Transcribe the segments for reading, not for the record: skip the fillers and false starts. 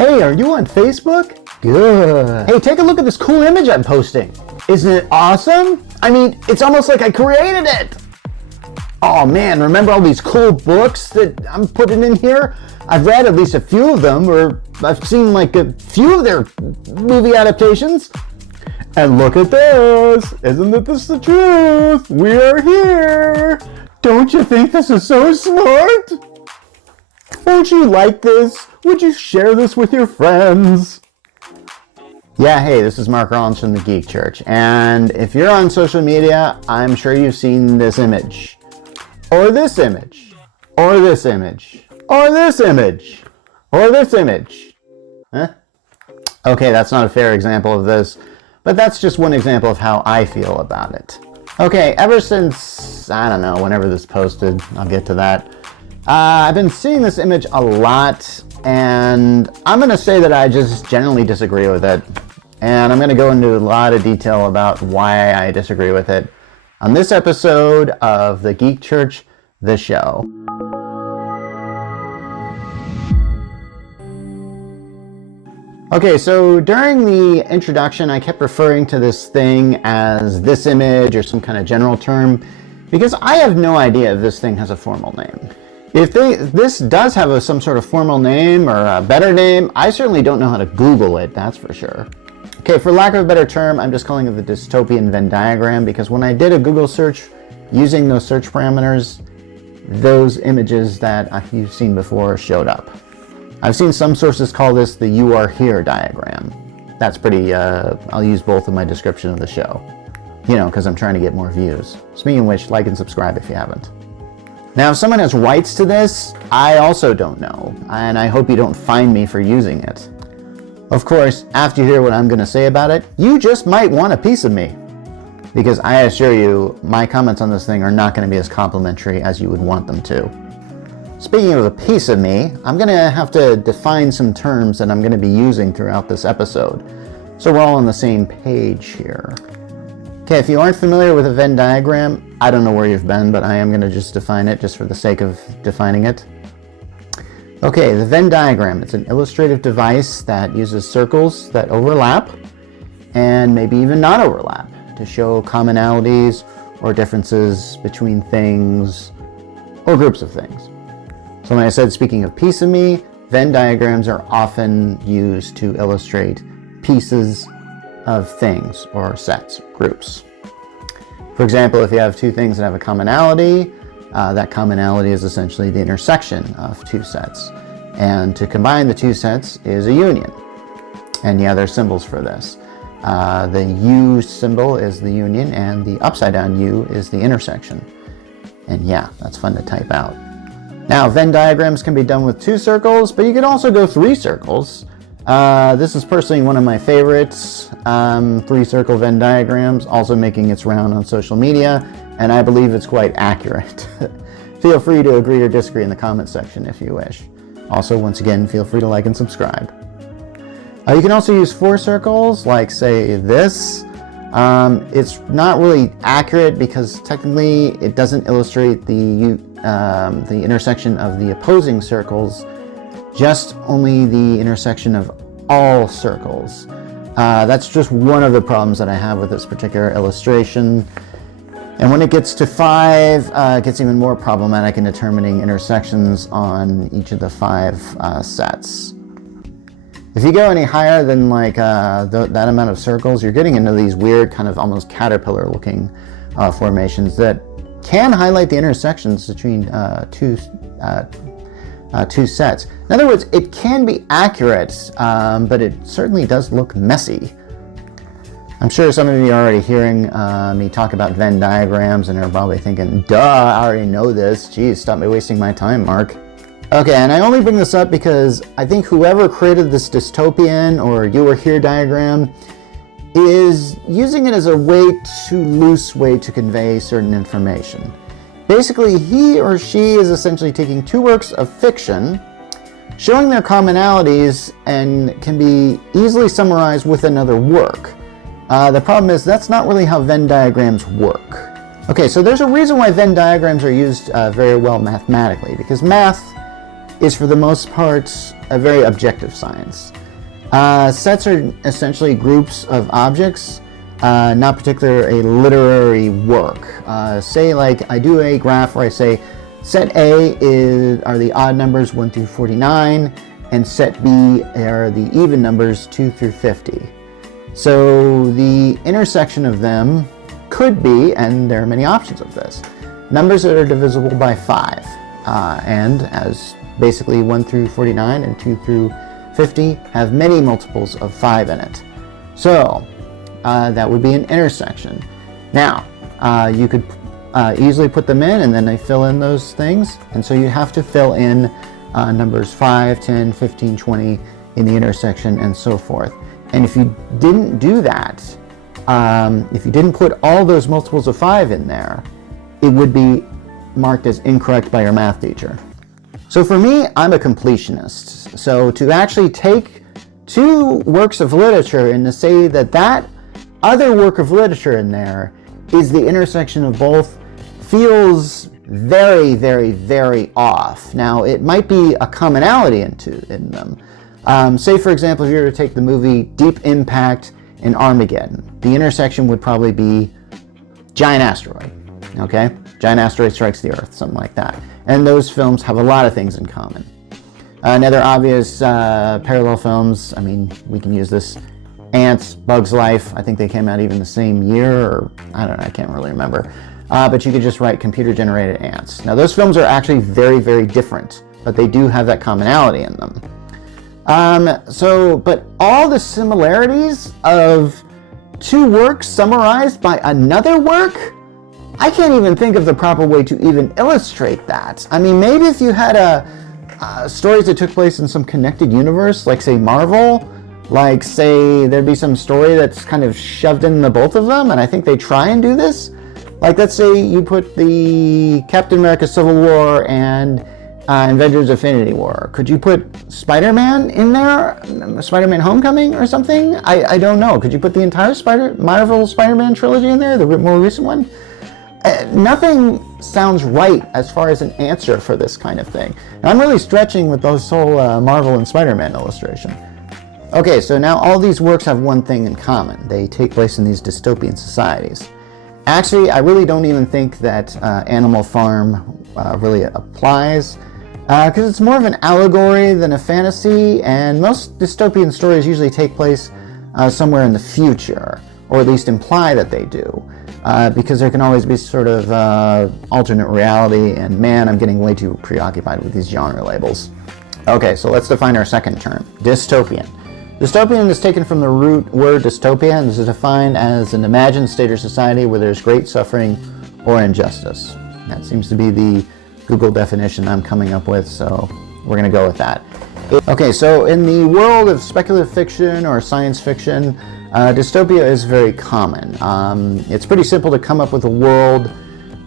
Hey, are you on Facebook? Good. Hey, take a look at this cool image I'm posting. Isn't it awesome? I mean, it's almost like I created it. Oh man, remember all these cool books that I'm putting in here? I've read at least a few of them, or I've seen like a few of their movie adaptations. And look at this! Isn't this the truth? We are here! Don't you think this is so smart? Won't you like this? Would you share this with your friends? Yeah, hey, this is Mark Rollins from the Geek Church, and if you're on social media, I'm sure you've seen this image. Or this image. Or this image. Or this image. Or this image. Huh? Okay, that's not a fair example of this, but that's just one example of how I feel about it. Okay, ever since, I don't know, whenever this posted, I'll get to that, I've been seeing this image a lot, and I'm going to say that I just generally disagree with it. And I'm going to go into a lot of detail about why I disagree with it on this episode of The Geek Church, the show. Okay, so during the introduction, I kept referring to this thing as this image or some kind of general term, because I have no idea if this thing has a formal name. If this does have some sort of formal name or a better name, I certainly don't know how to Google it, that's for sure. Okay, for lack of a better term, I'm just calling it the dystopian Venn diagram, because when I did a Google search using those search parameters, those images that you've seen before showed up. I've seen some sources call this the "you are here" diagram. That's pretty, I'll use both in my description of the show. You know, because I'm trying to get more views. Speaking of which, like and subscribe if you haven't. Now, if someone has rights to this, I also don't know, and I hope you don't fine me for using it. Of course, after you hear what I'm going to say about it, you just might want a piece of me. Because I assure you, my comments on this thing are not going to be as complimentary as you would want them to. Speaking of a piece of me, I'm going to have to define some terms that I'm going to be using throughout this episode, so we're all on the same page here. Okay, if you aren't familiar with a Venn diagram, I don't know where you've been, but I am going to just define it just for the sake of defining it. Okay, the Venn diagram, it's an illustrative device that uses circles that overlap and maybe even not overlap to show commonalities or differences between things or groups of things. So when I said speaking of piece of me, Venn diagrams are often used to illustrate pieces of things or sets, groups. For example, if you have two things that have a commonality, that commonality is essentially the intersection of two sets. And to combine the two sets is a union. And yeah, there's symbols for this. The U symbol is the union, and the upside down U is the intersection. And yeah, that's fun to type out. Now, Venn diagrams can be done with two circles, but you can also go three circles. This is personally one of my favorites, three-circle Venn diagrams, also making its round on social media, and I believe it's quite accurate. Feel free to agree or disagree in the comment section if you wish. Also, once again, feel free to like and subscribe. You can also use four circles, like say this. It's not really accurate because technically it doesn't illustrate the intersection of the opposing circles, just only the intersection of all circles. That's just one of the problems that I have with this particular illustration. And when it gets to 5, it gets even more problematic in determining intersections on each of the 5 sets. If you go any higher than like that amount of circles, you're getting into these weird kind of almost caterpillar-looking formations that can highlight the intersections between two sets. In other words, it can be accurate, but it certainly does look messy. I'm sure some of you are already hearing me talk about Venn diagrams and are probably thinking, duh, I already know this. Geez, stop me wasting my time, Mark. Okay, and I only bring this up because I think whoever created this dystopian or you were here diagram is using it as a loose way to convey certain information. Basically, he or she is essentially taking two works of fiction, showing their commonalities, and can be easily summarized with another work. The problem is that's not really how Venn diagrams work. Okay, so there's a reason why Venn diagrams are used very well mathematically, because math is for the most part a very objective science. Sets are essentially groups of objects, not particularly a literary work. Say like I do a graph where I say set A are the odd numbers 1 through 49, and set B are the even numbers 2 through 50. So the intersection of them could be, and there are many options of this, numbers that are divisible by 5, and as basically 1 through 49 and 2 through 50 have many multiples of 5 in it. So that would be an intersection. Now, you could easily put them in and then they fill in those things, and so you have to fill in numbers 5, 10, 15, 20 in the intersection and so forth. And if you didn't do that, if you didn't put all those multiples of 5 in there, it would be marked as incorrect by your math teacher. So for me, I'm a completionist. So to actually take two works of literature and to say that that other work of literature in there is the intersection of both feels very, very, very off. Now, it might be a commonality in them. Say, for example, if you were to take the movie Deep Impact and Armageddon, the intersection would probably be giant asteroid, okay? Giant asteroid strikes the Earth, something like that. And those films have a lot of things in common. Another obvious parallel films, I mean, we can use this, Ants, Bug's Life, I think they came out even the same year, or I don't know, I can't really remember. But you could just write computer-generated ants. Now, those films are actually very, very different, but they do have that commonality in them. But all the similarities of two works summarized by another work, I can't even think of the proper way to even illustrate that. I mean, maybe if you had stories that took place in some connected universe, like say Marvel, like say there'd be some story that's kind of shoved in the both of them, and I think they try and do this. Like let's say you put the Captain America Civil War and Avengers Infinity War. Could you put Spider-Man in there? Spider-Man Homecoming or something? I don't know. Could you put the entire Marvel Spider-Man trilogy in there, the more recent one? Nothing sounds right as far as an answer for this kind of thing. And I'm really stretching with this whole Marvel and Spider-Man illustration. Okay, so now all these works have one thing in common. They take place in these dystopian societies. Actually, I really don't even think that Animal Farm really applies, because it's more of an allegory than a fantasy, and most dystopian stories usually take place somewhere in the future, or at least imply that they do, because there can always be sort of alternate reality, and man, I'm getting way too preoccupied with these genre labels. Okay, so let's define our second term, dystopian. Dystopian is taken from the root word dystopia, and this is defined as an imagined state or society where there's great suffering or injustice. That seems to be the Google definition I'm coming up with, so we're going to go with that. Okay, so in the world of speculative fiction or science fiction, dystopia is very common. It's pretty simple to come up with a world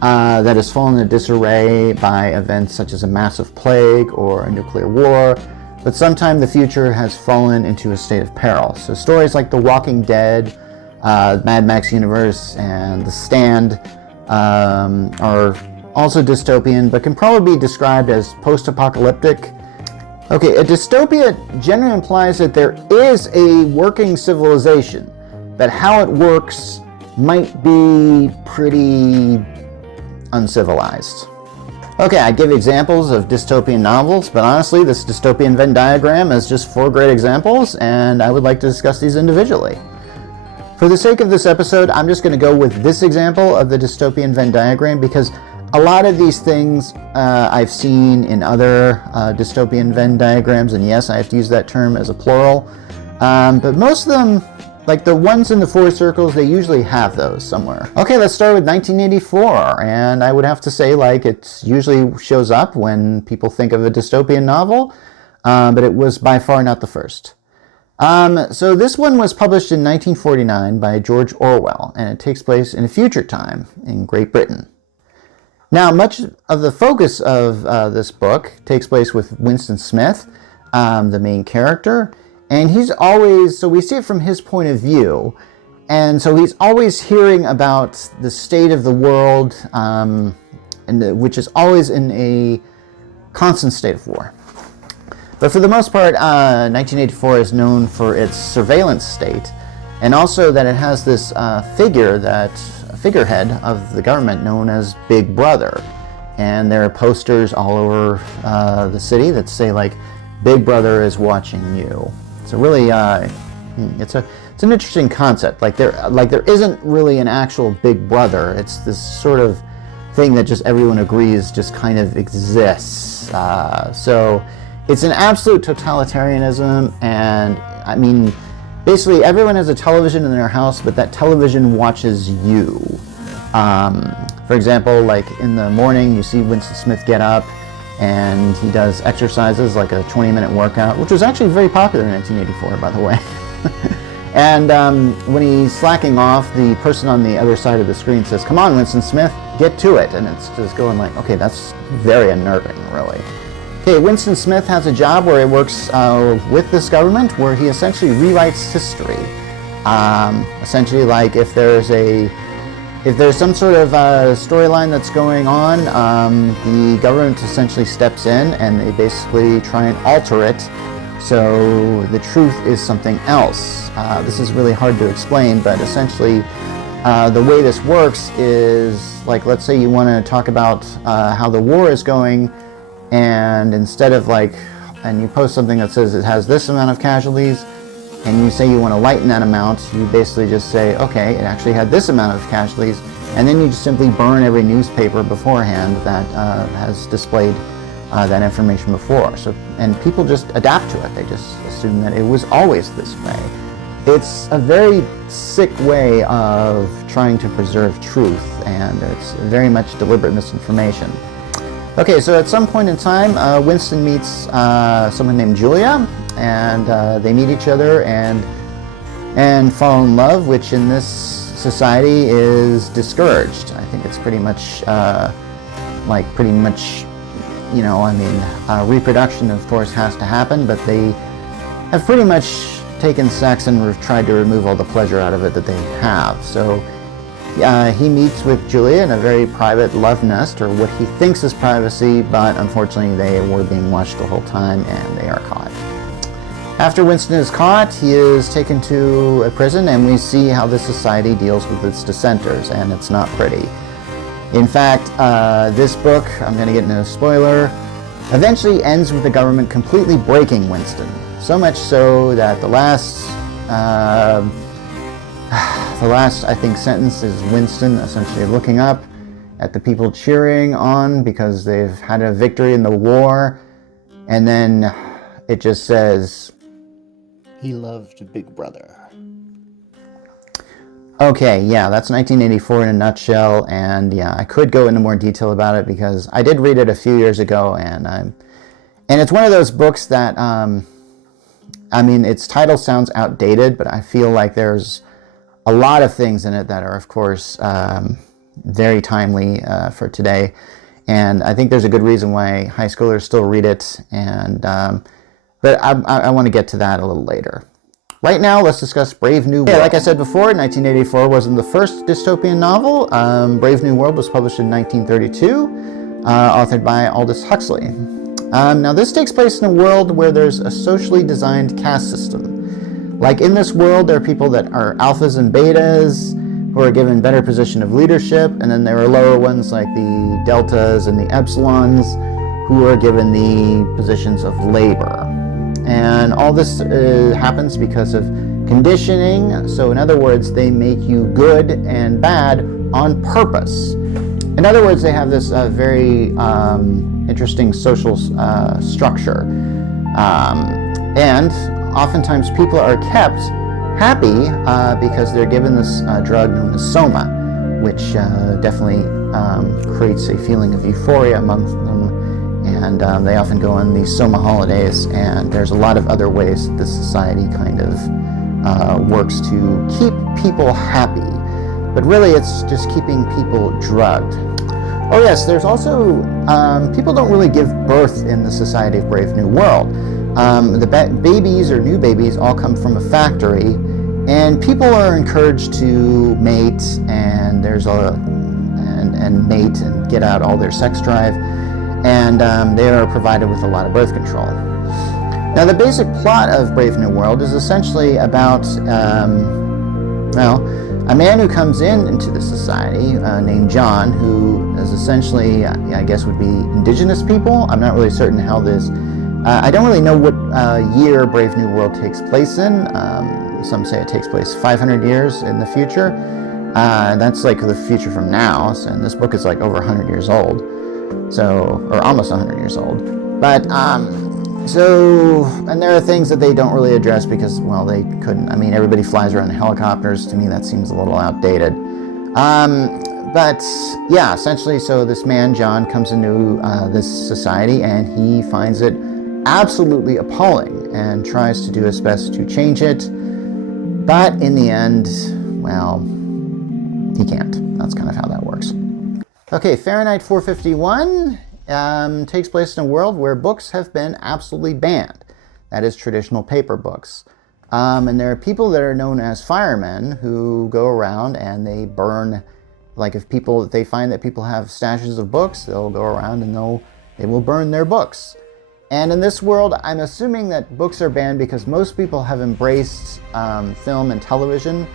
that has fallen into disarray by events such as a massive plague or a nuclear war, but sometime the future has fallen into a state of peril. So stories like The Walking Dead, Mad Max universe, and The Stand are also dystopian, but can probably be described as post-apocalyptic. Okay, a dystopia generally implies that there is a working civilization, but how it works might be pretty uncivilized. Okay, I give examples of dystopian novels, but honestly, this dystopian Venn diagram is just 4 great examples, and I would like to discuss these individually. For the sake of this episode, I'm just going to go with this example of the dystopian Venn diagram, because a lot of these things I've seen in other dystopian Venn diagrams, and yes, I have to use that term as a plural, but most of them, like the ones in the 4 circles, they usually have those somewhere. Okay, let's start with 1984, and I would have to say, like, it usually shows up when people think of a dystopian novel, but it was by far not the first. So this one was published in 1949 by George Orwell, and it takes place in a future time in Great Britain. Now, much of the focus of this book takes place with Winston Smith, the main character, and he's always, so we see it from his point of view, and so he's always hearing about the state of the world, which is always in a constant state of war. But for the most part, 1984 is known for its surveillance state, and also that it has this figurehead of the government known as Big Brother. And there are posters all over the city that say, like, Big Brother is watching you. So really, it's an interesting concept. Like there isn't really an actual Big Brother. It's this sort of thing that just everyone agrees just kind of exists. So it's an absolute totalitarianism, and I mean, basically everyone has a television in their house, but that television watches you. For example, like in the morning, you see Winston Smith get up and he does exercises like a 20-minute workout, which was actually very popular in 1984, by the way. And when he's slacking off, the person on the other side of the screen says, "Come on, Winston Smith, get to it." And it's just going like, okay, that's very unnerving, really. Okay, Winston Smith has a job where he works with this government, where he essentially rewrites history. Essentially, like if there's some sort of storyline that's going on, the government essentially steps in and they basically try and alter it so the truth is something else. This is really hard to explain, but essentially the way this works is, like, let's say you want to talk about how the war is going, and instead of and you post something that says it has this amount of casualties, and you say you want to lighten that amount, you basically just say, okay, it actually had this amount of casualties, and then you just simply burn every newspaper beforehand that has displayed that information before. So, and people just adapt to it. They just assume that it was always this way. It's a very sick way of trying to preserve truth, and it's very much deliberate misinformation. Okay, so at some point in time, Winston meets someone named Julia, and they meet each other and fall in love, which in this society is discouraged. I think it's pretty much, reproduction, of course, has to happen, but they have pretty much taken sex and tried to remove all the pleasure out of it that they have. So he meets with Julia in a very private love nest, or what he thinks is privacy, but unfortunately they were being watched the whole time and they are caught. After Winston is caught, he is taken to a prison, and we see how this society deals with its dissenters, and it's not pretty. In fact, this book, I'm going to get into a spoiler, eventually ends with the government completely breaking Winston. So much so that the last, I think, sentence is Winston essentially looking up at the people cheering on because they've had a victory in the war, and then it just says, "He loved Big Brother." Okay, yeah, that's 1984 in a nutshell, and yeah, I could go into more detail about it because I did read it a few years ago, and it's one of those books that, its title sounds outdated, but I feel like there's a lot of things in it that are, of course, very timely for today, and I think there's a good reason why high schoolers still read it, and but I want to get to that a little later. Right now, let's discuss Brave New World. Yeah, like I said before, 1984 wasn't the first dystopian novel. Brave New World was published in 1932, authored by Aldous Huxley. Now, this takes place in a world where there's a socially designed caste system. Like, in this world, there are people that are alphas and betas, who are given better position of leadership, and then there are lower ones like the deltas and the epsilons, who are given the positions of labor. And all this happens because of conditioning. So in other words, they make you good and bad on purpose. In other words, they have this very interesting social structure. And oftentimes people are kept happy because they're given this drug known as soma, which definitely creates a feeling of euphoria amongst them. And they often go on these soma holidays, and there's a lot of other ways that this society kind of works to keep people happy. But really, it's just keeping people drugged. Oh yes, there's also, people don't really give birth in the Society of Brave New World. The babies or new babies all come from a factory, and people are encouraged to mate, and mate and get out all their sex drive. And they are provided with a lot of birth control. Now, the basic plot of Brave New World is essentially about, a man who comes into the society named John, who is essentially, I guess would be indigenous people. I'm not really certain how this, I don't really know what year Brave New World takes place in. Some say it takes place 500 years in the future. That's like the future from now, and this book is like over 100 years old, or almost 100 years old. But, and there are things that they don't really address because, well, they couldn't. I mean, everybody flies around in helicopters. To me, that seems a little outdated. But, yeah, essentially, so this man, John, comes into this society, and he finds it absolutely appalling and tries to do his best to change it. But in the end, well, he can't. That's kind of how that works. Okay, Fahrenheit 451 takes place in a world where books have been absolutely banned. That is traditional paper books. And there are people that are known as firemen who go around and they burn, like if they find that people have stashes of books, they'll go around and they will burn their books. And in this world, I'm assuming that books are banned because most people have embraced film and television.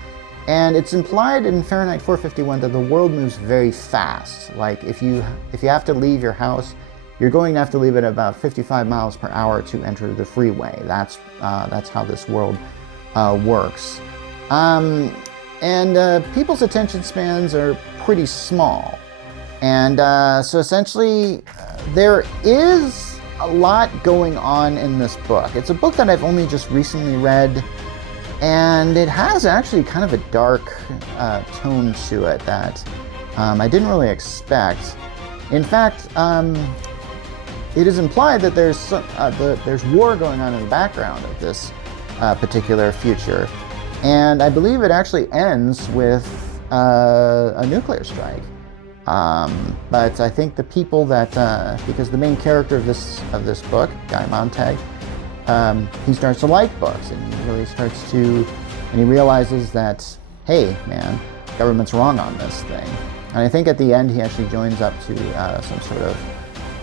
And it's implied in Fahrenheit 451 that the world moves very fast. Like if you have to leave your house, you're going to have to leave at about 55 miles per hour to enter the freeway. That's how this world works. And people's attention spans are pretty small. And so essentially, there is a lot going on in this book. It's a book that I've only just recently read. And it has actually kind of a dark tone to it that I didn't really expect. In fact, it is implied that there's war going on in the background of this particular future. And I believe it actually ends with a nuclear strike. But I think the people that, because the main character of this book, Guy Montag, he starts to like books, and he really starts to, and he realizes that, hey, man, government's wrong on this thing. And I think at the end he actually joins up to some sort of,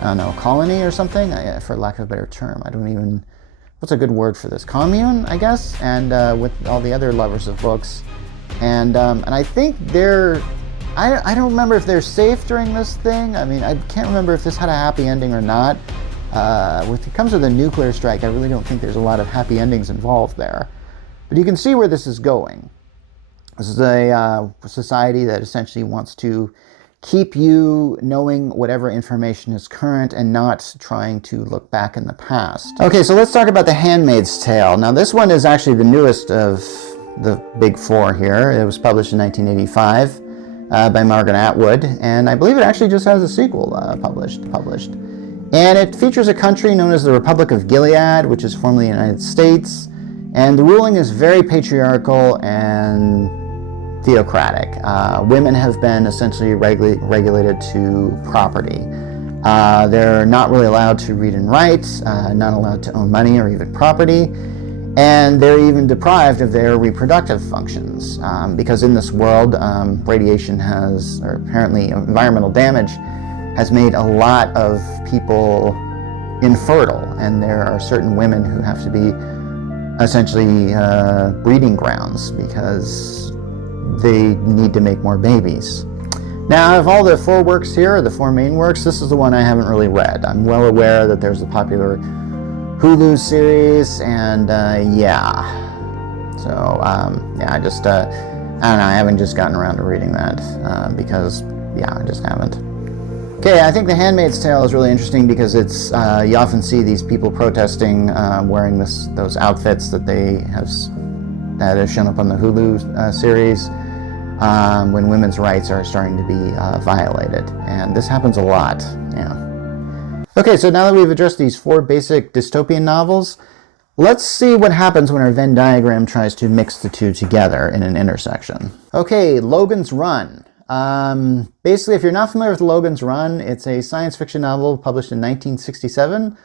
I don't know, colony or something, for lack of a better term. What's a good word for this? Commune, I guess, and with all the other lovers of books. And I think I don't remember if they're safe during this thing. I mean, I can't remember if this had a happy ending or not. When it comes to the nuclear strike, I really don't think there's a lot of happy endings involved there. But you can see where this is going. This is a society that essentially wants to keep you knowing whatever information is current and not trying to look back in the past. Okay, so let's talk about The Handmaid's Tale. Now, this one is actually the newest of the big four here. It was published in 1985 by Margaret Atwood, and I believe it actually just has a sequel published. And it features a country known as the Republic of Gilead, which is formerly the United States. And the ruling is very patriarchal and theocratic. Women have been essentially regulated to property. They're not really allowed to read and write, not allowed to own money or even property. And they're even deprived of their reproductive functions. Because in this world, radiation or apparently environmental damage has made a lot of people infertile, and there are certain women who have to be essentially breeding grounds because they need to make more babies. Now, of all the four works here, the four main works, this is the one I haven't really read. I'm well aware that there's a popular Hulu series, and yeah. So, yeah, I just, I don't know, I haven't just gotten around to reading that because, yeah, I just haven't. Okay, I think The Handmaid's Tale is really interesting because it's you often see these people protesting, wearing those outfits that have shown up on the Hulu series when women's rights are starting to be violated, and this happens a lot. Yeah. Okay, so now that we've addressed these four basic dystopian novels, let's see what happens when our Venn diagram tries to mix the two together in an intersection. Okay, Logan's Run. Basically, if you're not familiar with Logan's Run, it's a science fiction novel published in 1967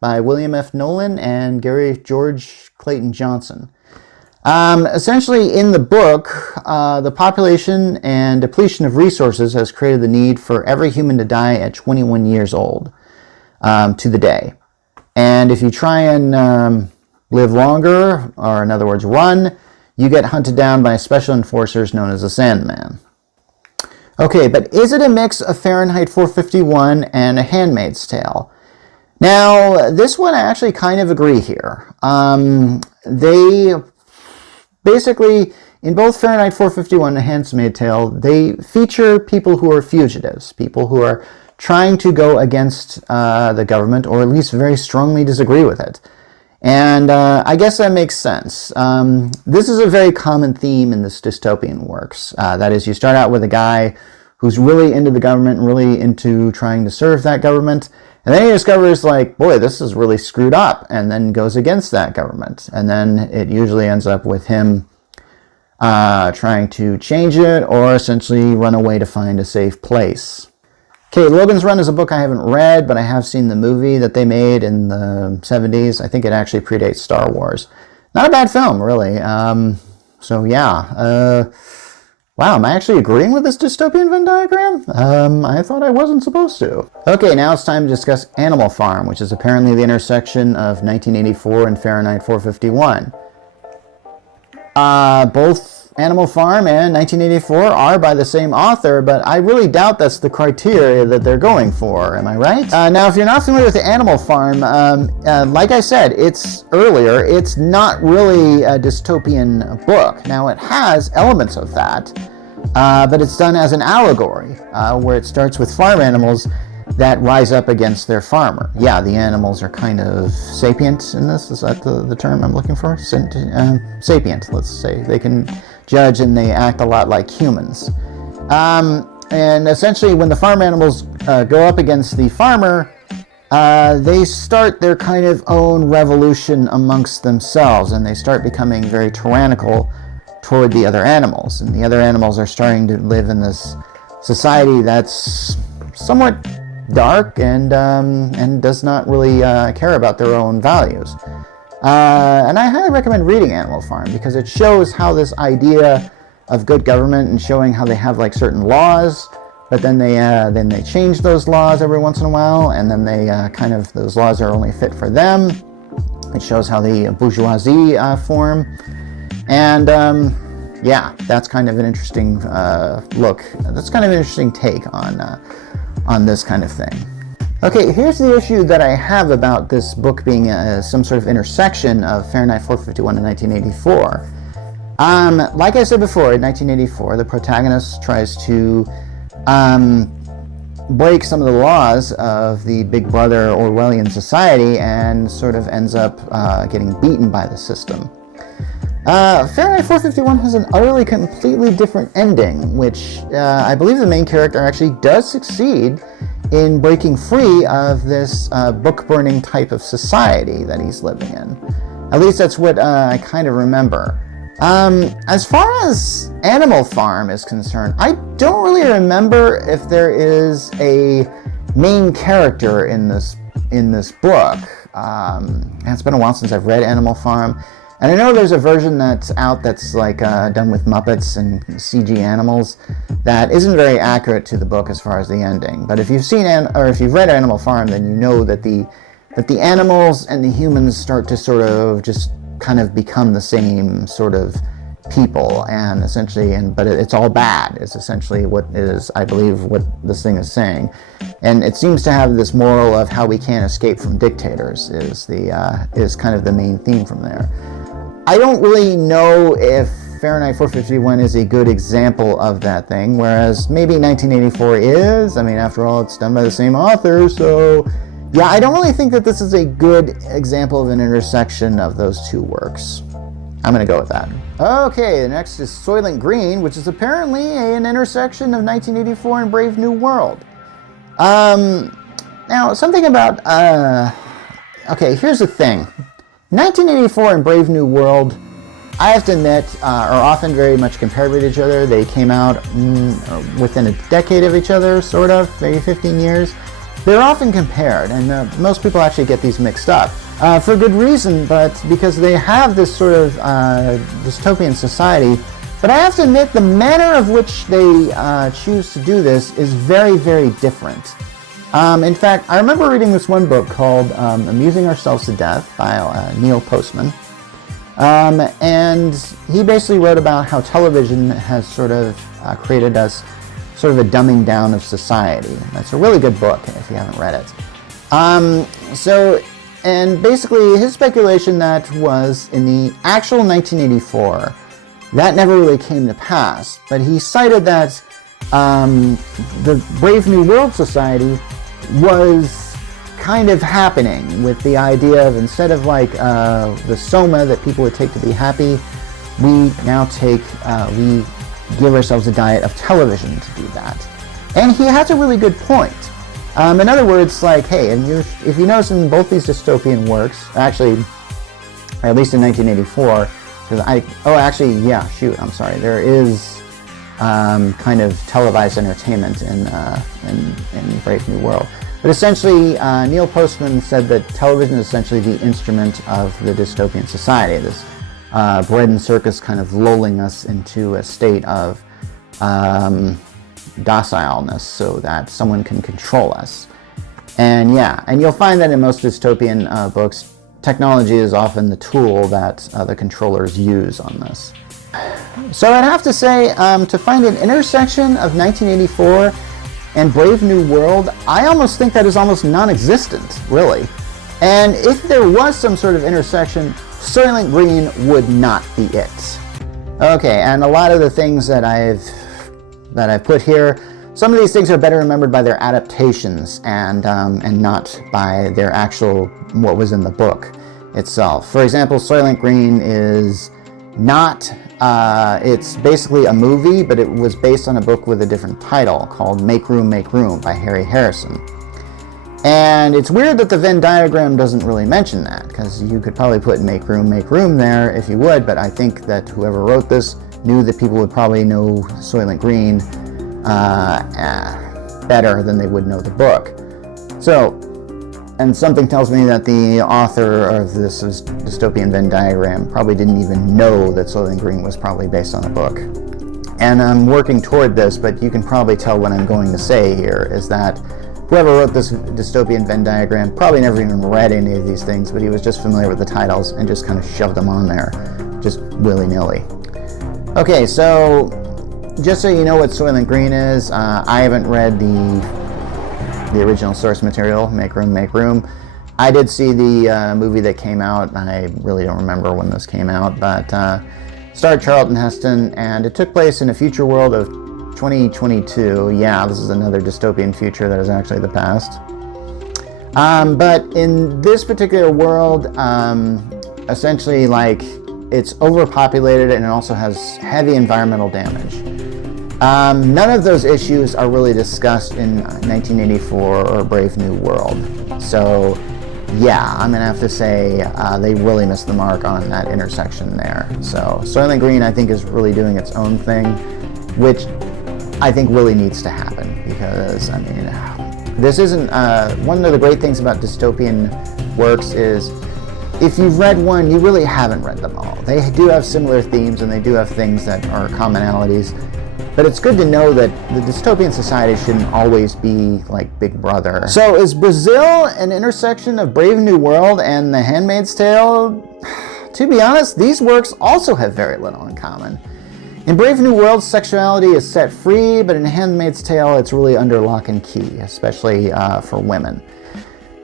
by William F. Nolan and George Clayton Johnson. Essentially, in the book, the population and depletion of resources has created the need for every human to die at 21 years old to the day. And if you try and live longer, or in other words, run, you get hunted down by special enforcers known as the Sandman. Okay, but is it a mix of Fahrenheit 451 and A Handmaid's Tale? Now, this one I actually kind of agree here. They basically, in both Fahrenheit 451 and A Handmaid's Tale, they feature people who are fugitives, people who are trying to go against the government, or at least very strongly disagree with it. And I guess that makes sense. This is a very common theme in this dystopian works. That is, you start out with a guy who's really into the government, really into trying to serve that government, and then he discovers, like, boy, this is really screwed up, and then goes against that government. And then it usually ends up with him trying to change it, or essentially run away to find a safe place. Okay, Logan's Run is a book I haven't read, but I have seen the movie that they made in the 70s. I think it actually predates Star Wars. Not a bad film, really. So yeah. Wow, am I actually agreeing with this dystopian Venn diagram? I thought I wasn't supposed to. Okay, now it's time to discuss Animal Farm, which is apparently the intersection of 1984 and Fahrenheit 451. Both Animal Farm and 1984 are by the same author, but I really doubt that's the criteria that they're going for. Am I right? Now, if you're not familiar with the Animal Farm, like I said, it's not really a dystopian book. Now, it has elements of that, but it's done as an allegory, where it starts with farm animals that rise up against their farmer. Yeah, the animals are kind of sapient in this. Is that the term I'm looking for? Sapient, let's say. They can judge and they act a lot like humans. And essentially, when the farm animals go up against the farmer, they start their kind of own revolution amongst themselves, and they start becoming very tyrannical toward the other animals. And the other animals are starting to live in this society that's somewhat dark and does not really care about their own values. And I highly recommend reading Animal Farm, because it shows how this idea of good government, and showing how they have like certain laws, but then they change those laws every once in a while, and then they those laws are only fit for them. It shows how the bourgeoisie form, and yeah, that's kind of an interesting look. That's kind of an interesting take on this kind of thing. Okay, here's the issue that I have about this book being some sort of intersection of Fahrenheit 451 and 1984. Like I said before, in 1984, the protagonist tries to break some of the laws of the Big Brother Orwellian society, and sort of ends up getting beaten by the system. Fahrenheit 451 has an utterly completely different ending, which I believe the main character actually does succeed in breaking free of this book-burning type of society that he's living in. At least that's what I kind of remember. As far as Animal Farm is concerned, I don't really remember if there is a main character in this book. It's been a while since I've read Animal Farm. And I know there's a version that's out that's like done with Muppets and CG animals that isn't very accurate to the book as far as the ending. But if you've seen if you've read Animal Farm, then you know that the animals and the humans start to sort of just kind of become the same sort of people, and essentially, but it's all bad is essentially what is, I believe, what this thing is saying. And it seems to have this moral of how we can't escape from dictators is kind of the main theme from there. I don't really know if Fahrenheit 451 is a good example of that thing, whereas maybe 1984 is. I mean, after all, it's done by the same author, so yeah, I don't really think that this is a good example of an intersection of those two works. I'm going to go with that. Okay, the next is Soylent Green, which is apparently an intersection of 1984 and Brave New World. Now, something about... okay, here's the thing. 1984 and Brave New World, I have to admit, are often very much compared with each other. They came out within a decade of each other, sort of, maybe 15 years. They're often compared, and most people actually get these mixed up. For good reason, but because they have this sort of dystopian society. But I have to admit, the manner of which they choose to do this is very, very different. In fact, I remember reading this one book called Amusing Ourselves to Death by Neil Postman. And he basically wrote about how television has sort of created us sort of a dumbing down of society. That's a really good book if you haven't read it. And basically his speculation that was in the actual 1984, that never really came to pass, but he cited that the Brave New World Society was kind of happening with the idea of, instead of like the soma that people would take to be happy, we now take, we give ourselves a diet of television to do that. And he has a really good point. In other words, like, hey, and if you notice in both these dystopian works, actually, or at least in 1984, there is kind of televised entertainment in Brave New World. But essentially, Neil Postman said that television is essentially the instrument of the dystopian society, this bread and circus kind of lulling us into a state of docileness so that someone can control us. And yeah, and you'll find that in most dystopian books, technology is often the tool that the controllers use on this. So I'd have to say, to find an intersection of 1984 and Brave New World, I almost think that is almost non-existent, really. And if there was some sort of intersection, Soylent Green would not be it. Okay, and a lot of the things that I've put here, some of these things are better remembered by their adaptations and not by their actual, what was in the book itself. For example, Soylent Green is not, it's basically a movie, but it was based on a book with a different title called Make Room, Make Room by Harry Harrison. And it's weird that the Venn diagram doesn't really mention that, because you could probably put Make Room there if you would, but I think that whoever wrote this knew that people would probably know Soylent Green better than they would know the book. So, and something tells me that the author of this dystopian Venn diagram probably didn't even know that Soylent Green was probably based on a book. And I'm working toward this, but you can probably tell what I'm going to say here is that whoever wrote this dystopian Venn diagram probably never even read any of these things, but he was just familiar with the titles and just kind of shoved them on there, just willy-nilly. Okay, so just so you know what Soylent Green is, I haven't read the original source material, Make Room, Make Room. I did see the movie that came out. I really don't remember when this came out, but starred Charlton Heston, and it took place in a future world of 2022. Yeah, this is another dystopian future that is actually the past. But in this particular world, essentially, like, it's overpopulated and it also has heavy environmental damage. None of those issues are really discussed in 1984 or Brave New World. So, yeah, I'm going to have to say they really missed the mark on that intersection there. So, Soylent Green, I think, is really doing its own thing, which I think really needs to happen, because, I mean, this isn't, one of the great things about dystopian works is, if you've read one, you really haven't read them all. They do have similar themes, and they do have things that are commonalities, but it's good to know that the dystopian society shouldn't always be like Big Brother. So is Brazil an intersection of Brave New World and The Handmaid's Tale? To be honest, these works also have very little in common. In Brave New World, sexuality is set free, but in Handmaid's Tale, it's really under lock and key, especially for women.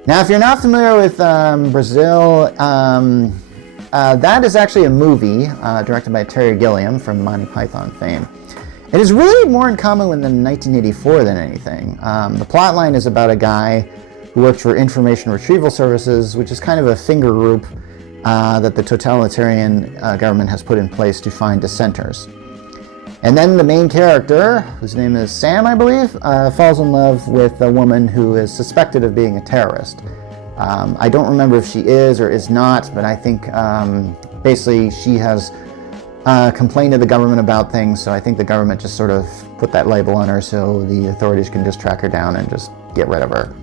Now, if you're not familiar with Brazil, that is actually a movie directed by Terry Gilliam from Monty Python fame. It is really more in common with 1984 than anything. The plot line is about a guy who works for Information Retrieval Services, which is kind of a finger group that the totalitarian government has put in place to find dissenters. And then the main character, whose name is Sam, I believe, falls in love with a woman who is suspected of being a terrorist. I don't remember if she is or is not, but I think basically she has complained to the government about things, so I think the government just sort of put that label on her so the authorities can just track her down and just get rid of her.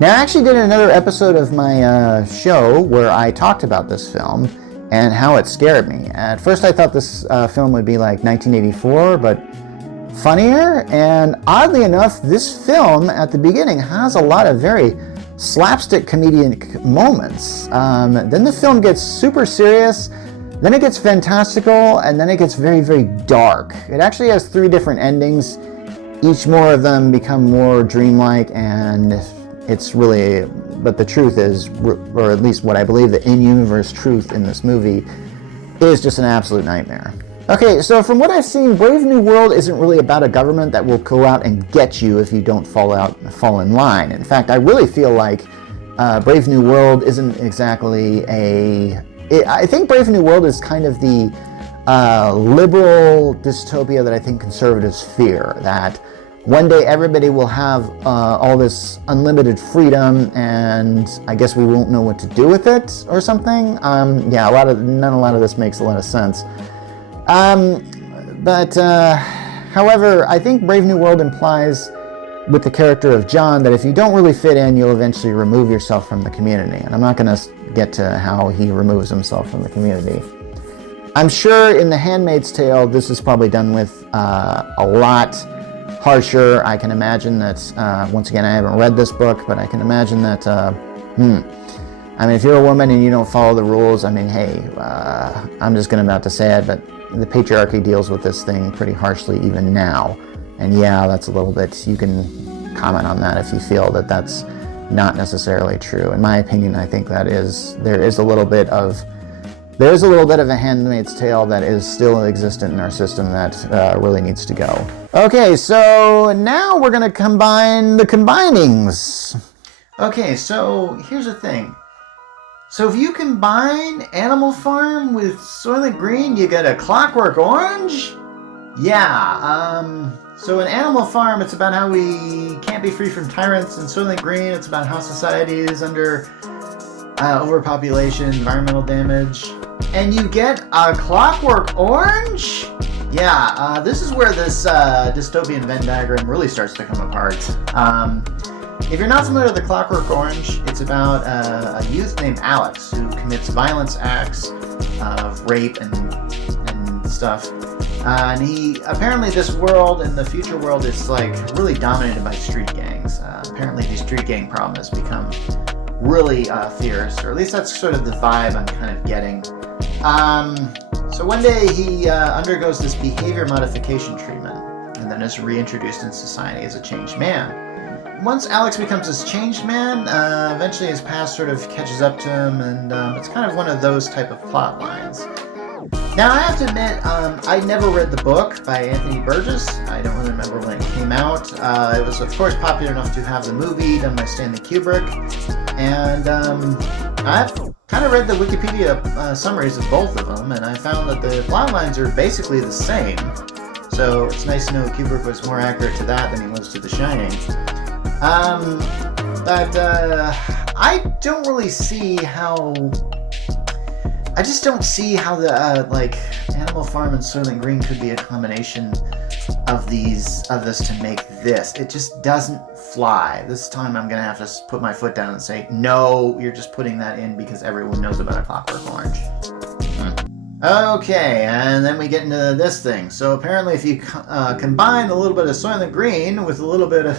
Now, I actually did another episode of my show where I talked about this film and how it scared me. At first I thought this film would be like 1984, but funnier, and oddly enough, this film at the beginning has a lot of very slapstick comedic moments. Then the film gets super serious, then it gets fantastical, and then it gets very, very dark. It actually has 3 different endings. Each more of them become more dreamlike, and it's really, but the truth is, or at least what I believe the in-universe truth in this movie is just an absolute nightmare. Okay, so from what I've seen, Brave New World isn't really about a government that will go out and get you if you don't fall in line. In fact, I really feel like Brave New World isn't exactly I think Brave New World is kind of the liberal dystopia that I think conservatives fear, that one day everybody will have all this unlimited freedom, and I guess we won't know what to do with it or something. Yeah, a lot of this makes a lot of sense. However, I think Brave New World implies with the character of John that if you don't really fit in, you'll eventually remove yourself from the community. And I'm not going to get to how he removes himself from the community. I'm sure in The Handmaid's Tale, this is probably done with a lot harsher. I can imagine that, once again, I haven't read this book, but I can imagine that, I mean, if you're a woman and you don't follow the rules, I mean, hey, I'm just about to say it, but the patriarchy deals with this thing pretty harshly even now. And yeah, that's a little bit, you can comment on that if you feel that that's not necessarily true. In my opinion, I think there is a little bit of a Handmaid's Tale that is still existent in our system that really needs to go. Okay, so now we're going to combine the combinings. Okay, so here's the thing. So if you combine Animal Farm with Soylent Green, you get a Clockwork Orange? Yeah, so in Animal Farm, it's about how we can't be free from tyrants. In Soylent Green, it's about how society is under overpopulation, environmental damage. And you get a Clockwork Orange? Yeah, this is where this dystopian Venn diagram really starts to come apart. If you're not familiar with the Clockwork Orange, it's about a youth named Alex who commits violence acts of rape and stuff. And apparently this world and the future world is like really dominated by street gangs. Apparently the street gang problem has become really fierce, or at least that's sort of the vibe I'm kind of getting. So one day he undergoes this behavior modification treatment and then is reintroduced in society as a changed man. Once Alex becomes this changed man, eventually his past sort of catches up to him, and it's kind of one of those type of plot lines. Now, I have to admit, I never read the book by Anthony Burgess. I don't really remember when it came out. It was, of course, popular enough to have the movie done by Stanley Kubrick. And I've kind of read the Wikipedia summaries of both of them, and I found that the plot lines are basically the same. So it's nice to know Kubrick was more accurate to that than he was to The Shining. I don't really see how... I just don't see how the Animal Farm and Soylent Green could be a combination of this to make this. It just doesn't fly. This time I'm gonna have to put my foot down and say, no, you're just putting that in because everyone knows about a Clockwork Orange. Okay, and then we get into this thing. So apparently if you combine a little bit of Soylent Green with a little bit of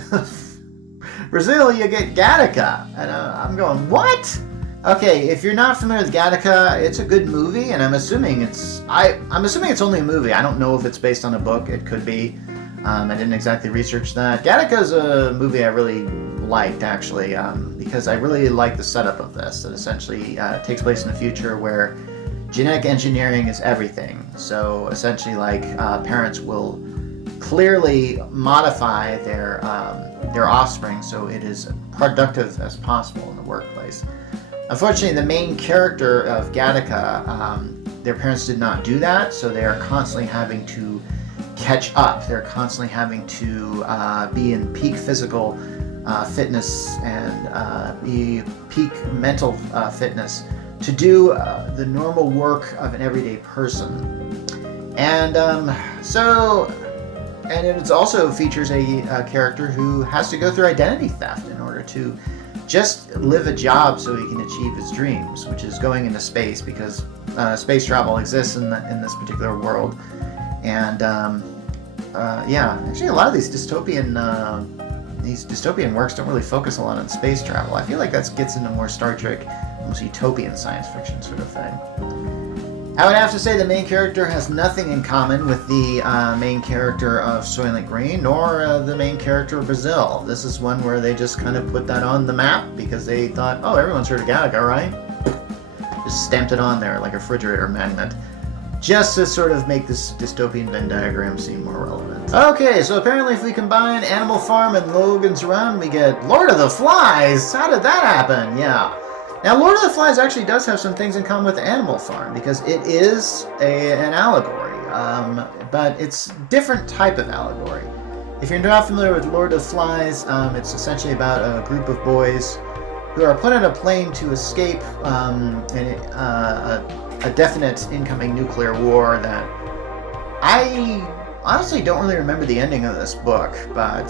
Brazil, you get Gattaca. And I'm going, what? Okay, if you're not familiar with Gattaca, it's a good movie, and I'm assuming it's only a movie. I don't know if it's based on a book. It could be. I didn't exactly research that. Gattaca is a movie I really liked, actually, because I really like the setup of this. It essentially takes place in the future where genetic engineering is everything. So essentially, parents will clearly modify their offspring so it is productive as possible in the workplace. Unfortunately, the main character of Gattaca, their parents did not do that, so they are constantly having to catch up. They're constantly having to be in peak physical fitness and be peak mental fitness to do the normal work of an everyday person. And and it also features a character who has to go through identity theft in order to just live a job so he can achieve his dreams, which is going into space, because space travel exists in this particular world. And yeah, actually a lot of these dystopian works don't really focus a lot on space travel. I feel like that gets into more Star Trek, almost utopian science fiction sort of thing. I would have to say the main character has nothing in common with the main character of Soylent Green, nor the main character of Brazil. This is one where they just kind of put that on the map because they thought, oh, everyone's heard of Galaga, right? Just stamped it on there like a refrigerator magnet, just to sort of make this dystopian Venn diagram seem more relevant. Okay, so apparently if we combine Animal Farm and Logan's Run, we get Lord of the Flies. How did that happen? Yeah. Now, Lord of the Flies actually does have some things in common with Animal Farm, because it is an allegory, but it's a different type of allegory. If you're not familiar with Lord of the Flies, it's essentially about a group of boys who are put on a plane to escape a definite incoming nuclear war that I honestly don't really remember the ending of this book, but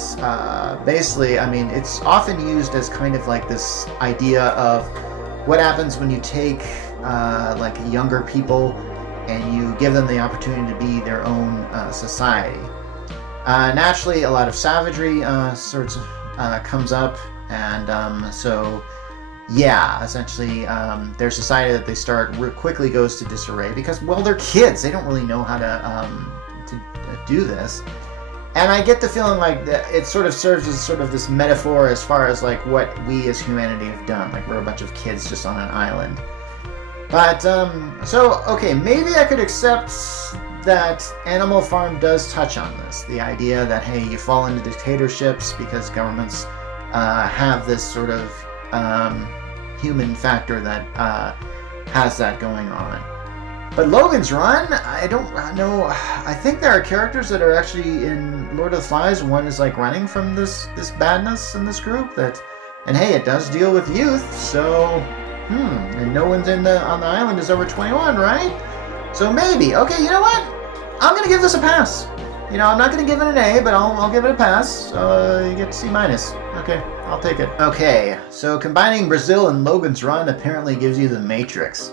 basically, I mean, it's often used as kind of like this idea of what happens when you take like younger people and you give them the opportunity to be their own society. Naturally, a lot of savagery comes up, and so yeah, essentially their society that they start quickly goes to disarray because, well, they're kids. They don't really know how to do this. And I get the feeling like that it sort of serves as sort of this metaphor as far as like what we as humanity have done. Like we're a bunch of kids just on an island. But, so, okay, maybe I could accept that Animal Farm does touch on this. The idea that, hey, you fall into dictatorships because governments have this sort of human factor that has that going on. But Logan's Run, I don't know. I think there are characters that are actually in Lord of the Flies. One is like running from this badness in this group. And hey, it does deal with youth. So, and no one's on the island is over 21, right? So maybe. Okay, you know what? I'm gonna give this a pass. You know, I'm not gonna give it an A, but I'll give it a pass. You get C-. Okay, I'll take it. Okay, so combining Brazil and Logan's Run apparently gives you the Matrix.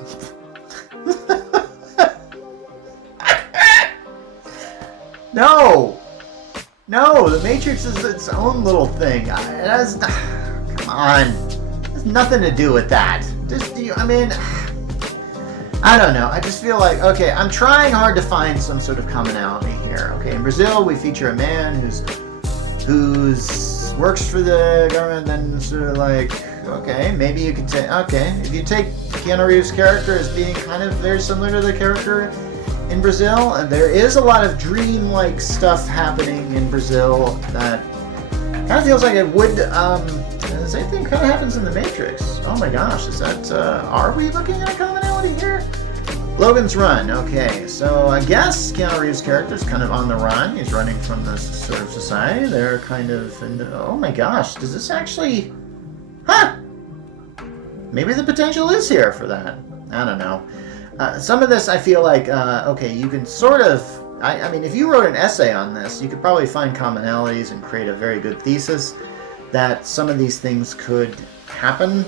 No, the Matrix is its own little thing. Come on, it has nothing to do with that. I don't know. I just feel like, okay, I'm trying hard to find some sort of commonality here. Okay, in Brazil, we feature a man who's works for the government, then sort of like, okay, maybe you could say, okay, if you take Keanu Reeves' character as being kind of very similar to the character in Brazil, and there is a lot of dream-like stuff happening in Brazil that kind of feels like it would, the same thing kind of happens in The Matrix. Oh my gosh, is that, are we looking at a commonality here? Logan's Run, okay, so I guess Keanu Reeves' character is kind of on the run. He's running from this sort of society. They're kind of, oh my gosh, does this actually, maybe the potential is here for that. I don't know. Some of this I feel like, okay, you can sort of, I mean, if you wrote an essay on this, you could probably find commonalities and create a very good thesis that some of these things could happen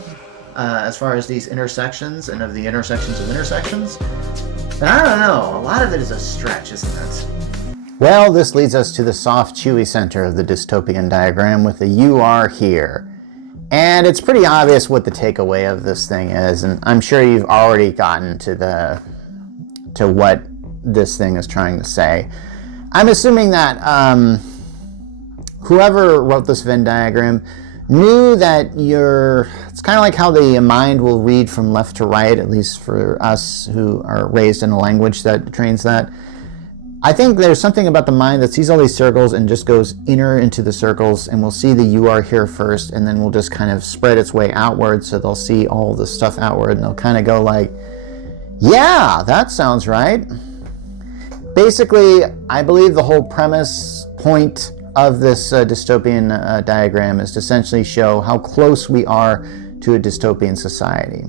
as far as these intersections and of the intersections of intersections. But I don't know, a lot of it is a stretch, isn't it? Well, this leads us to the soft, chewy center of the dystopian diagram with the "you are here." And it's pretty obvious what the takeaway of this thing is, and I'm sure you've already gotten to what this thing is trying to say. I'm assuming that whoever wrote this Venn diagram knew that it's kind of like how the mind will read from left to right, at least for us who are raised in a language that trains that. I think there's something about the mind that sees all these circles and just goes inner into the circles, and we'll see the "you are here" first, and then we'll just kind of spread its way outward, so they'll see all the stuff outward, and they'll kind of go like, yeah, that sounds right. Basically, I believe the whole point of this dystopian diagram is to essentially show how close we are to a dystopian society.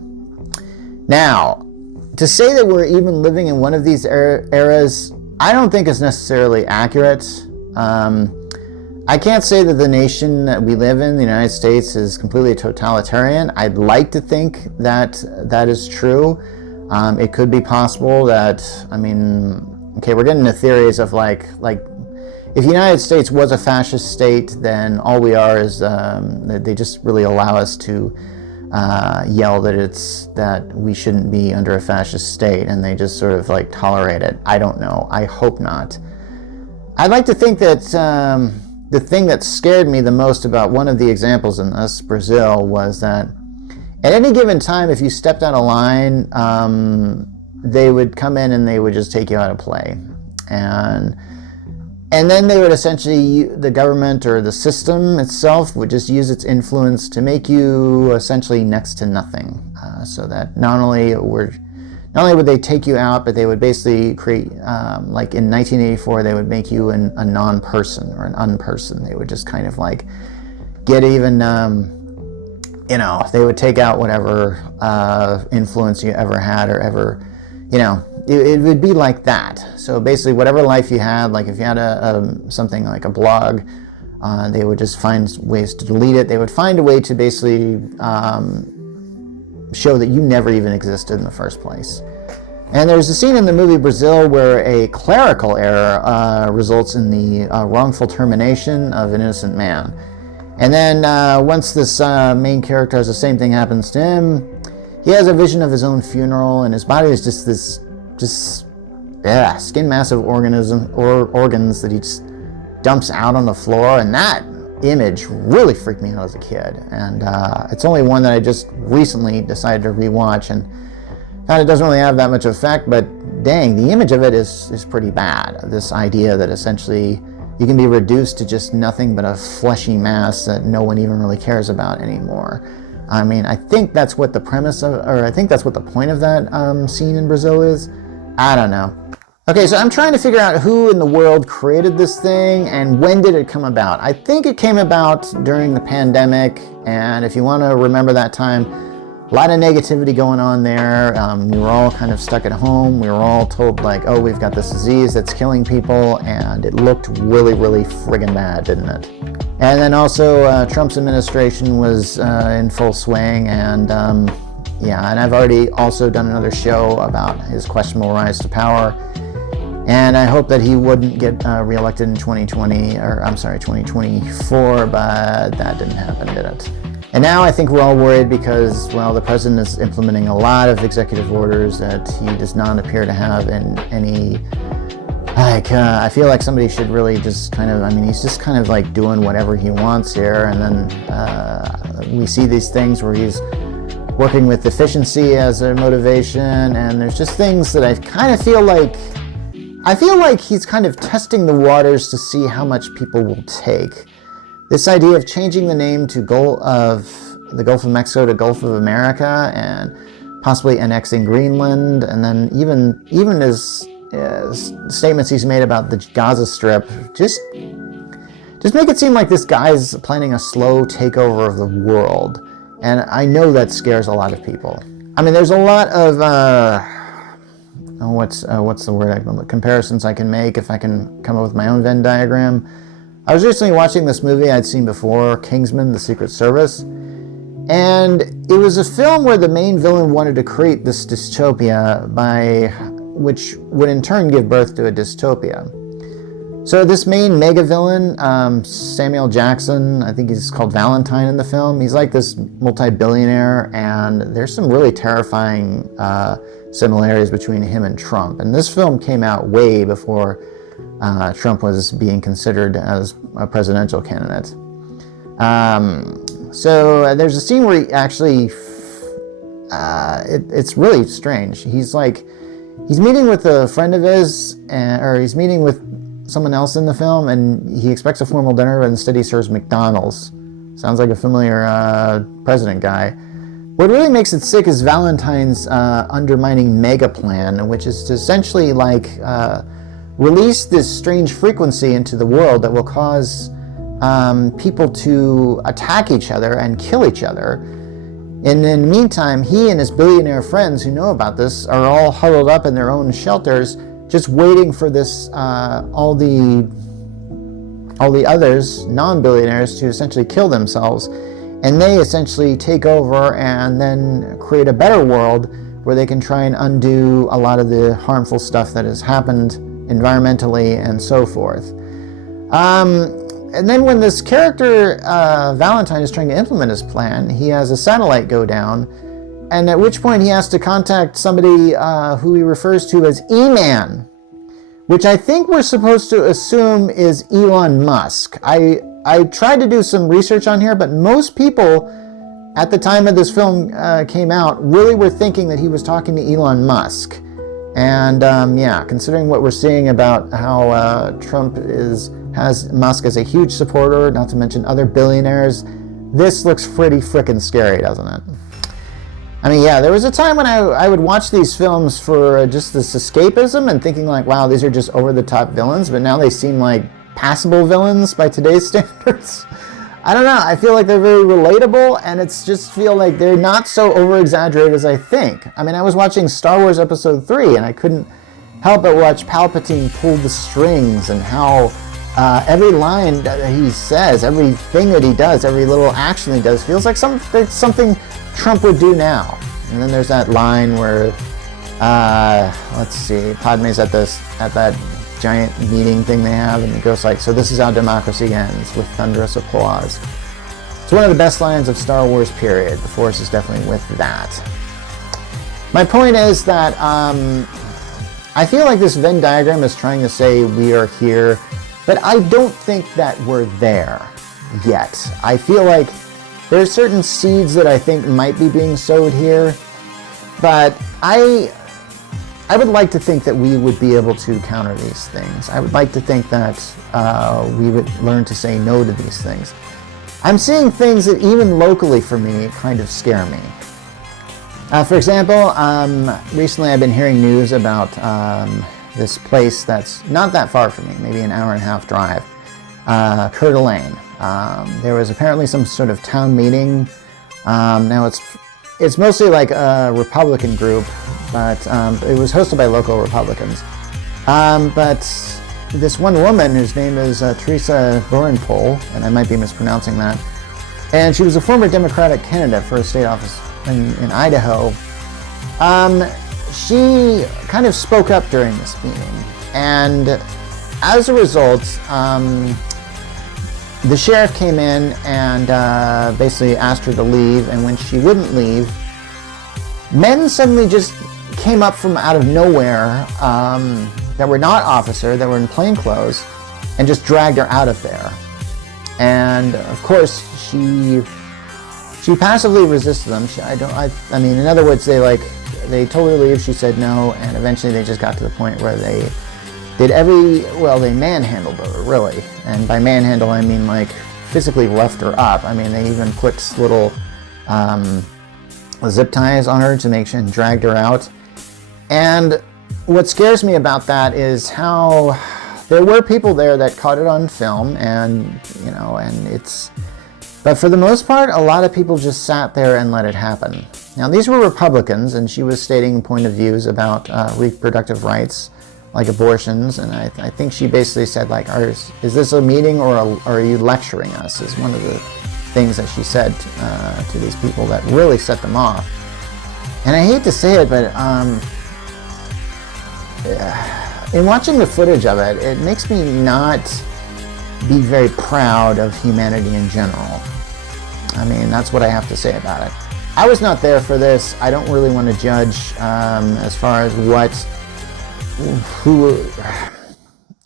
Now, to say that we're even living in one of these eras, I don't think is necessarily accurate. I can't say that the nation that we live in, the United States, is completely totalitarian. I'd like to think that that is true. It could be possible that, I mean, okay, we're getting into theories of like if the United States was a fascist state, then all we are is they just really allow us to yell that we shouldn't be under a fascist state, and they just sort of like tolerate it. I don't know. I hope not. I'd like to think that the thing that scared me the most about one of the examples in this, Brazil, was that at any given time, if you stepped out of line, they would come in and they would just take you out of play. And then they would essentially, the government or the system itself would just use its influence to make you essentially next to nothing. So that not only would they take you out, but they would basically create, like in 1984, they would make you a non-person or an unperson. They would just kind of like get even, they would take out whatever influence you ever had or ever, it would be like that. So basically, whatever life you had, like if you had something like a blog, they would just find ways to delete it. They would find a way to basically show that you never even existed in the first place. And there's a scene in the movie Brazil where a clerical error results in the wrongful termination of an innocent man. And then once this main character has the same thing happens to him, he has a vision of his own funeral, and his body is just this skin massive organs that he just dumps out on the floor. And that image really freaked me out as a kid. And it's only one that I just recently decided to rewatch, and found it doesn't really have that much effect, but dang, the image of it is pretty bad. This idea that essentially you can be reduced to just nothing but a fleshy mass that no one even really cares about anymore. I mean, I think that's what the premise of, or I think that's what the point of that scene in Brazil is. I don't know. Okay, so I'm trying to figure out who in the world created this thing and when did it come about. I think it came about during the pandemic, and if you want to remember that time, a lot of negativity going on there. We were all kind of stuck at home. We were all told like, oh, we've got this disease that's killing people, and it looked really, really friggin' bad, didn't it? And then also Trump's administration was in full swing, and and I've already also done another show about his questionable rise to power. And I hope that he wouldn't get reelected in 2024, but that didn't happen, did it? And now I think we're all worried because, well, the president is implementing a lot of executive orders that he does not appear to have any, I feel like somebody should really just kind of, he's just kind of like doing whatever he wants here. And then we see these things where he's working with efficiency as a motivation, and there's just things that I kind of feel like he's kind of testing the waters to see how much people will take. This idea of changing the name to the Gulf of Mexico to Gulf of America, and possibly annexing Greenland, and then even his statements he's made about the Gaza Strip, just make it seem like this guy's planning a slow takeover of the world. And I know that scares a lot of people. I mean, there's a lot of what's the word? Comparisons I can make if I can come up with my own Venn diagram. I was recently watching this movie I'd seen before, Kingsman: The Secret Service, and it was a film where the main villain wanted to create this dystopia which would in turn give birth to a dystopia. So this main mega villain, Samuel Jackson, I think he's called Valentine in the film, he's like this multi-billionaire, and there's some really terrifying similarities between him and Trump. And this film came out way before Trump was being considered as a presidential candidate. So there's a scene where he actually, it's really strange. He's meeting with a friend of his, or he's meeting with someone else in the film, and he expects a formal dinner, but instead he serves McDonald's. Sounds like a familiar president guy. What really makes it sick is Valentine's undermining mega plan, which is to essentially release this strange frequency into the world that will cause people to attack each other and kill each other. And in the meantime, he and his billionaire friends who know about this are all huddled up in their own shelters, just waiting for this, all the others, non-billionaires, to essentially kill themselves. And they essentially take over and then create a better world where they can try and undo a lot of the harmful stuff that has happened environmentally and so forth. And then when this character, Valentine, is trying to implement his plan, he has a satellite go down, and at which point he has to contact somebody who he refers to as E-Man, which I think we're supposed to assume is Elon Musk. I tried to do some research on here, but most people at the time of this film came out really were thinking that he was talking to Elon Musk. And yeah, considering what we're seeing about how Trump has Musk as a huge supporter, not to mention other billionaires, this looks pretty frickin' scary, doesn't it? I mean, yeah, there was a time when I would watch these films for just this escapism and thinking like, wow, these are just over-the-top villains, but now they seem like passable villains by today's standards. I don't know, I feel like they're very relatable, and it's just feel like they're not so over-exaggerated as I think. I mean, I was watching Star Wars Episode 3, and I couldn't help but watch Palpatine pull the strings, and how every line that he says, everything that he does, every little action he does feels like something Trump would do now. And then there's that line where, let's see, Padme's at that giant meeting thing they have, and he goes like, "So this is how democracy ends, with thunderous applause." It's one of the best lines of Star Wars, period. The Force is definitely with that. My point is that I feel like this Venn diagram is trying to say we are here, but I don't think that we're there yet. I feel like there are certain seeds that I think might be being sowed here, but I would like to think that we would be able to counter these things. I would like to think that we would learn to say no to these things. I'm seeing things that even locally for me kind of scare me. For example, recently I've been hearing news about this place that's not that far from me, maybe an hour and a half drive, Coeur d'Alene. There was apparently some sort of town meeting. Now it's mostly like a Republican group, but it was hosted by local Republicans. But this one woman, whose name is Teresa Borenpol, and I might be mispronouncing that, and she was a former Democratic candidate for a state office in Idaho. She kind of spoke up during this meeting, and as a result, the sheriff came in and basically asked her to leave, and when she wouldn't leave, men suddenly just came up from out of nowhere that were not officer, that were in plain clothes, and just dragged her out of there. And of course, she passively resisted them. I mean, in other words, they told her to leave. She said no, and eventually they just got to the point where they manhandled her, really. And by manhandle, I mean like physically roughed her up. I mean, they even put little zip ties on her to make sure and dragged her out. And what scares me about that is how there were people there that caught it on film, but for the most part, a lot of people just sat there and let it happen. Now, these were Republicans, and she was stating point of views about reproductive rights, like abortions, and I think she basically said, like, is this a meeting or are you lecturing us, is one of the things that she said to these people that really set them off. And I hate to say it, but in watching the footage of it, it makes me not be very proud of humanity in general. I mean, that's what I have to say about it. I was not there for this. I don't really want to judge as far as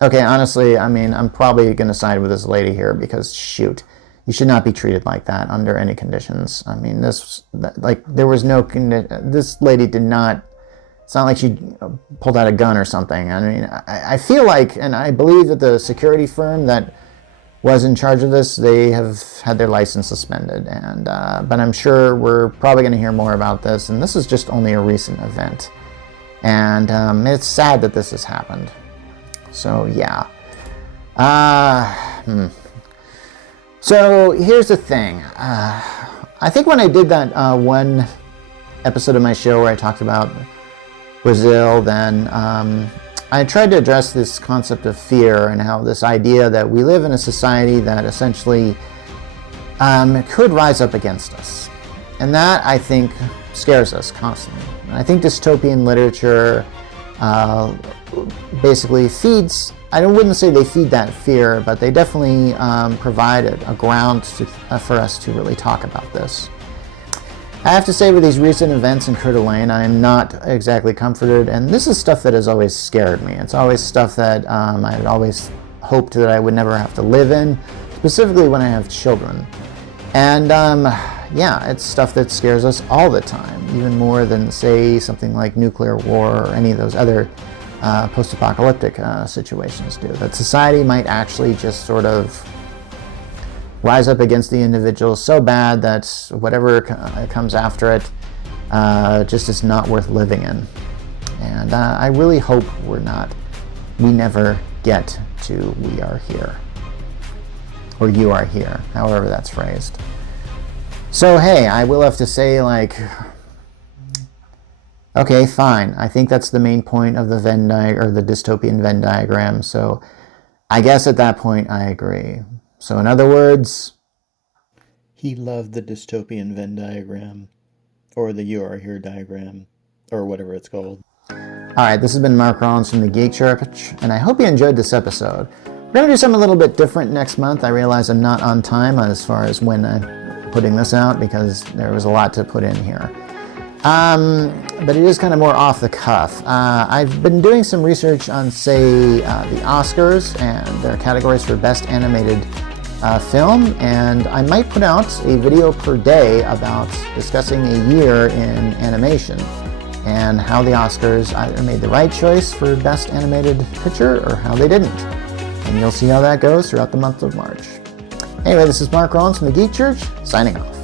okay, honestly, I mean, I'm probably going to side with this lady here because, shoot, you should not be treated like that under any conditions. I mean, this lady did not, it's not like she pulled out a gun or something. I mean, I feel like, and I believe that the security firm that was in charge of this, they have had their license suspended. And but I'm sure we're probably going to hear more about this, and this is just only a recent event. And it's sad that this has happened. So, yeah. So, here's the thing. I think when I did that one episode of my show where I talked about Brazil, then I tried to address this concept of fear and how this idea that we live in a society that essentially could rise up against us. And that, I think, scares us constantly. And I think dystopian literature, basically feeds, I wouldn't say they feed that fear, but they definitely provide a ground for us to really talk about this. I have to say, with these recent events in Coeur d'Alene, I am not exactly comforted, and this is stuff that has always scared me. It's always stuff that I had always hoped that I would never have to live in, specifically when I have children. And yeah, it's stuff that scares us all the time, even more than, say, something like nuclear war or any of those other post-apocalyptic situations do. That society might actually just sort of rise up against the individual so bad that whatever comes after it just is not worth living in. And I really hope we never get to we are here. Or you are here, however that's phrased. So hey, I will have to say, like, okay, fine. I think that's the main point of the the dystopian Venn diagram. So I guess at that point I agree. So in other words, he loved the dystopian Venn diagram, or the You Are Here diagram, or whatever it's called. Alright, this has been Mark Rollins from the Geek Church, and I hope you enjoyed this episode. We're going to do something a little bit different next month. I realize I'm not on time as far as when I'm putting this out, because there was a lot to put in here. But it is kind of more off the cuff. I've been doing some research on, say, the Oscars and their categories for Best Animated Film, and I might put out a video per day about discussing a year in animation and how the Oscars either made the right choice for Best Animated Picture or how they didn't. And you'll see how that goes throughout the month of March. Anyway, this is Mark Rollins from the Geek Church, signing off.